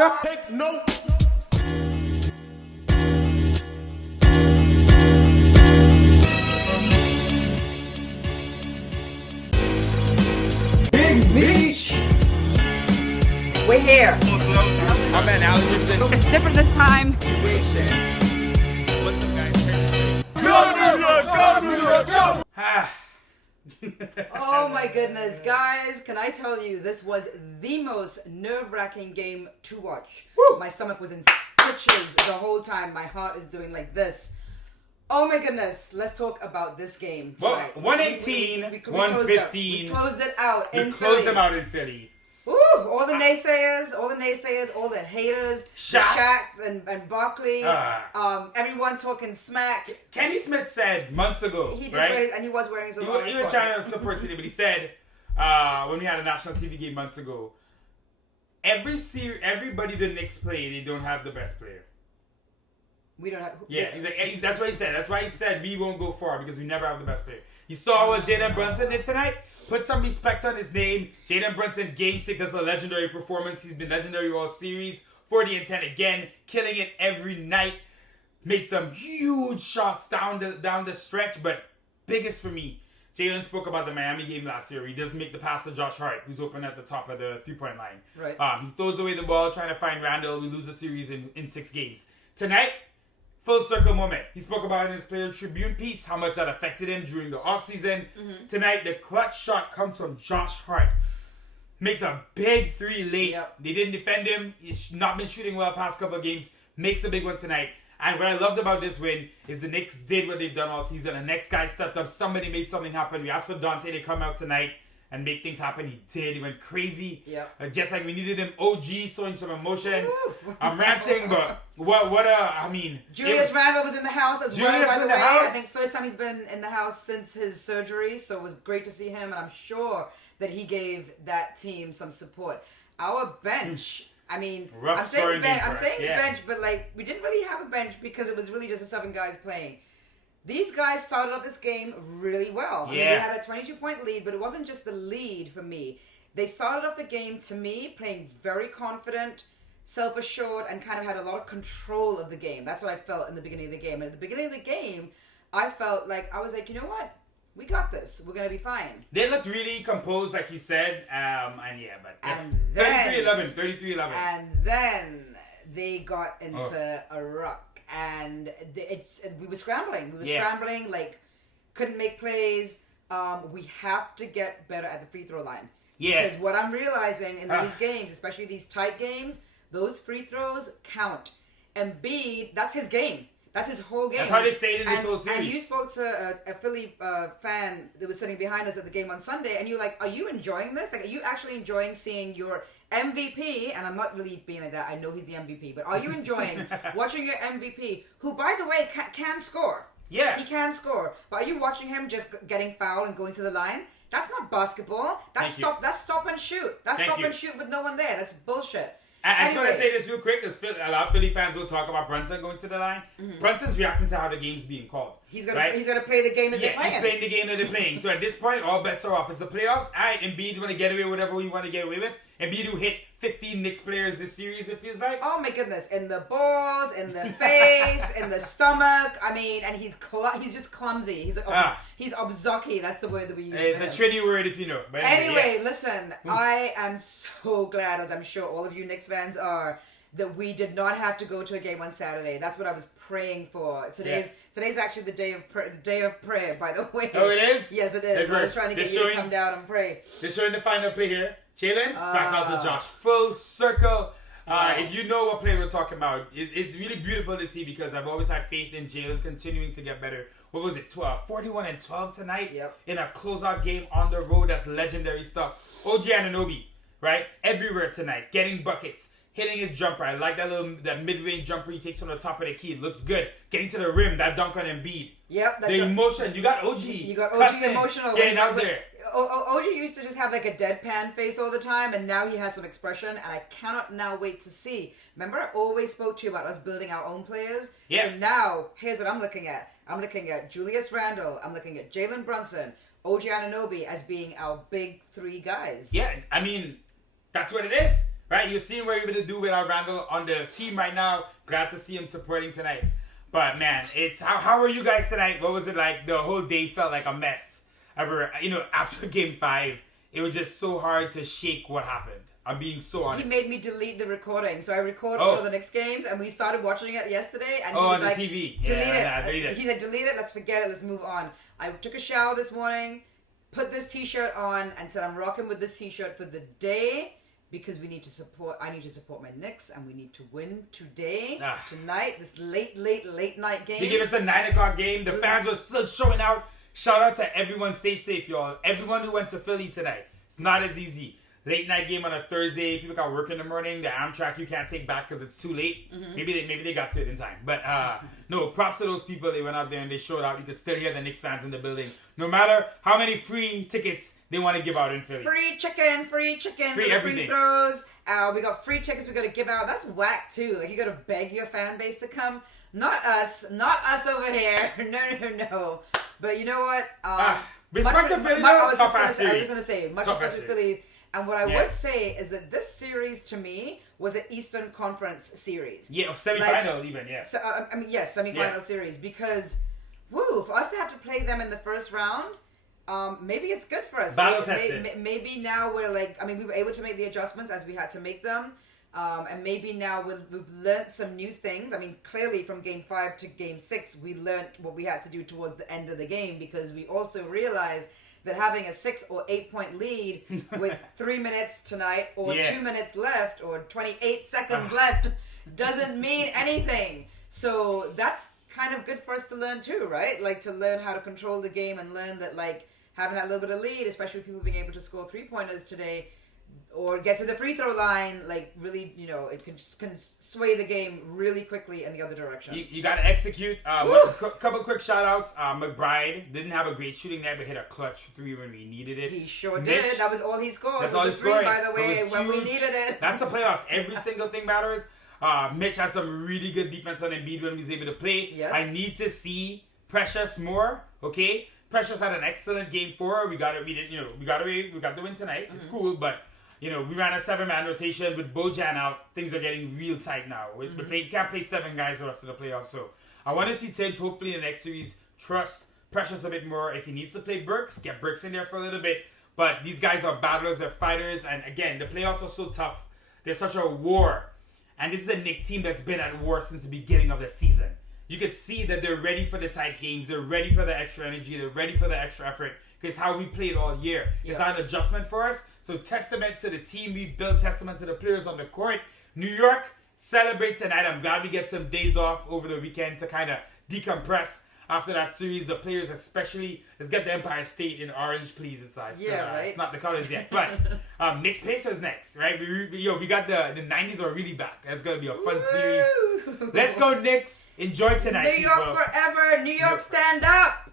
Take notes. Big Beach. We're here. I'm at Allen. It's different this time. What's up, guys? Go! Oh my goodness, guys, can I tell you, this was the most nerve-wracking game to watch. Woo. My stomach was in stitches the whole time. My heart is doing like this. Oh my goodness, let's talk about this game tonight. Well, 118, we 115. We closed it out in You Philly. closed them out in Philly. Ooh, all the naysayers, all the haters, Shaq and Barkley, everyone talking smack. Kenny Smith said months ago, He did, right? and he was wearing his He own. was trying to support today, but he said when we had a national TV game months ago, everybody the Knicks play, they don't have the best player. We don't have. Yeah, that's what he said. That's why he said we won't go far because we never have the best player. You saw what Jalen Brunson did tonight? Put some respect on his name. Jalen Brunson, Game 6, that's a legendary performance. He's been legendary all series. 40 and 10 again, killing it every night. Made some huge shots down the stretch, but biggest for me, Jalen spoke about the Miami game last year. He doesn't make the pass to Josh Hart, who's open at the top of the three-point line. Right. He throws away the ball, trying to find Randall. We lose the series in 6 games. Tonight, full circle moment. He spoke about in his Player Tribune piece how much that affected him during the offseason. Mm-hmm. Tonight, the clutch shot comes from Josh Hart. Makes a big 3 late. Yep. They didn't defend him. He's not been shooting well past couple of games. Makes the big one tonight. And what I loved about this win is the Knicks did what they've done all season. The next guy stepped up. Somebody made something happen. We asked for Dante to come out tonight and make things happen. He did. He went crazy. Yep. Just like we needed him. OG showing some emotion. I'm ranting, but I mean. Julius Randle was in the house as Julius well, by the in the way. house. I think first time he's been in the house since his surgery, so it was great to see him, and I'm sure that he gave that team some support. Our bench, I mean, Rough I'm saying starting bench, for us, yeah. bench, but like we didn't really have a bench because it was really just the 7 guys playing. These guys started off this game really well. I mean, Yeah. they had a 22-point lead, but it wasn't just the lead for me. They started off the game, to me, playing very confident, self-assured, and kind of had a lot of control of the game. That's what I felt in the beginning of the game. And at the beginning of the game, I felt like, I was like, you know what? We got this. We're going to be fine. They looked really composed, like you said. And then 33-11. And then they got into a ruck. And we were scrambling. Like, couldn't make plays. We have to get better at the free throw line. Yeah. Because what I'm realizing in these games, especially these tight games, those free throws count. Embiid, that's his game. That's his whole game. That's how they stayed in this whole series. And you spoke to a Philly fan that was sitting behind us at the game on Sunday, and you were like, are you enjoying this? Like, are you actually enjoying seeing your MVP? And I'm not really being like that. I know he's the MVP. But are you enjoying watching your MVP, who, by the way, can score? Yeah. He can score. But are you watching him just getting fouled and going to the line? That's not basketball. That's stop and shoot. That's stop and shoot with no one there. That's bullshit. I just want to say this real quick, because a lot of Philly fans will talk about Brunson going to the line. Mm-hmm. Brunson's reacting to how the game's being called. He's gonna play the game that they're playing. He's playing the game that they're playing. So at this point, all bets are off. It's the playoffs. Embiid want to get away with whatever we want to get away with. Embiid who hit 15 Knicks players this series, it feels like. Oh my goodness. In the balls, in the face, in the stomach. I mean, and he's just clumsy. He's obzocky. That's the word that we use. It's a Trini word if you know. But anyway, listen. I am so glad, as I'm sure all of you Knicks fans are, that we did not have to go to a game on Saturday. That's what I was praying for. Today's actually the day of prayer, by the way. Oh, it is? Yes, it is. I was trying to get you to come down and pray. They're showing the final play here. Jalen, back out to Josh. Full circle. Wow. If you know what play we're talking about, it's really beautiful to see because I've always had faith in Jalen continuing to get better. What was it? 41 and 12 tonight? Yep. In a closeout game on the road. That's legendary stuff. OG Anunoby, right? Everywhere tonight. Getting buckets. Hitting his jumper. I like that mid-range jumper he takes from the top of the key. It looks good. Getting to the rim. That dunk on Embiid. Yep. The emotion. You got OG. You got OG emotional. Getting out there. OG used to just have like a deadpan face all the time, and now he has some expression, and I cannot now wait to see. Remember, I always spoke to you about us building our own players? Yeah. So now, here's what I'm looking at. I'm looking at Julius Randle. I'm looking at Jalen Brunson, OG Anunoby as being our big 3 guys. Yeah, I mean, that's what it is. right? You're seeing what you're going to do without Randall on the team right now. Glad to see him supporting tonight. But, man, it's how were you guys tonight? What was it like? The whole day felt like a mess. After Game 5, it was just so hard to shake what happened. I'm being so honest. He made me delete the recording. So I recorded all of the Knicks games, and we started watching it yesterday. And he was on like, the TV. Delete delete it. He said, delete it. Let's forget it. Let's move on. I took a shower this morning, put this t-shirt on, and said I'm rocking with this t-shirt for the day because I need to support my Knicks, and we need to win today, tonight, this late night game. They gave us a 9 o'clock game. The fans were still showing out. Shout out to everyone. Stay safe, y'all. Everyone who went to Philly tonight. It's not as easy. Late night game on a Thursday. People got work in the morning. The Amtrak you can't take back because it's too late. Mm-hmm. Maybe they got to it in time. But no, props to those people. They went out there and they showed out. You can still hear the Knicks fans in the building. No matter how many free tickets they want to give out in Philly. Free chicken, free everything. Free throws. We got free tickets we got to give out. That's whack too. Like you got to beg your fan base to come. Not us over here. No. But you know what? Respect to Philly. I was just going to say, much respect to Philly. And what I would say is that this series, to me, was an Eastern Conference series. Yeah, semifinal even, yeah. So, semifinal series. Because, for us to have to play them in the first round, maybe it's good for us. Battle tested. Maybe now we're we were able to make the adjustments as we had to make them. And maybe now we've learned some new things. Clearly from Game 5 to Game 6, we learned what we had to do towards the end of the game because we also realized that having a 6 or 8 point lead with 3 minutes tonight or 2 minutes left or 28 seconds left doesn't mean anything. So that's kind of good for us to learn too, right? Like to learn how to control the game and learn that having that little bit of lead, especially people being able to score 3-pointers today or get to the free throw line, really, it can sway the game really quickly in the other direction. You got to execute. Couple quick shout outs. McBride didn't have a great shooting night, but hit a clutch 3 when we needed it. He sure did. That was all he scored. That's all he scored. 3, by the way, when we needed it. That's the playoffs. Every single thing matters. Mitch had some really good defense on Embiid when he was able to play. Yes. I need to see more. Okay, Precious had an excellent game 4. We got the win tonight. Mm-hmm. It's cool, but. We ran a 7-man rotation with Bojan out. Things are getting real tight now. We can't play 7 guys the rest of the playoffs. So I want to see Tibbs hopefully in the next series trust Precious a bit more. If he needs to play Burks, get Burks in there for a little bit. But these guys are battlers, they're fighters. And again, the playoffs are so tough. There's such a war. And this is a Knick team that's been at war since the beginning of the season. You could see that they're ready for the tight games. They're ready for the extra energy. They're ready for the extra effort. Because how we played all year. Is that an adjustment for us? So testament to the team we built, testament to the players on the court. New York, celebrate tonight. I'm glad we get some days off over the weekend to kind of decompress after that series. The players especially, let's get the Empire State in orange, please. It's right. It's not the colors yet. But Knicks Pacers next, right? We got the 90s are really back. That's going to be a fun series. Let's go Knicks. Enjoy tonight, New York people. forever. New York stand up.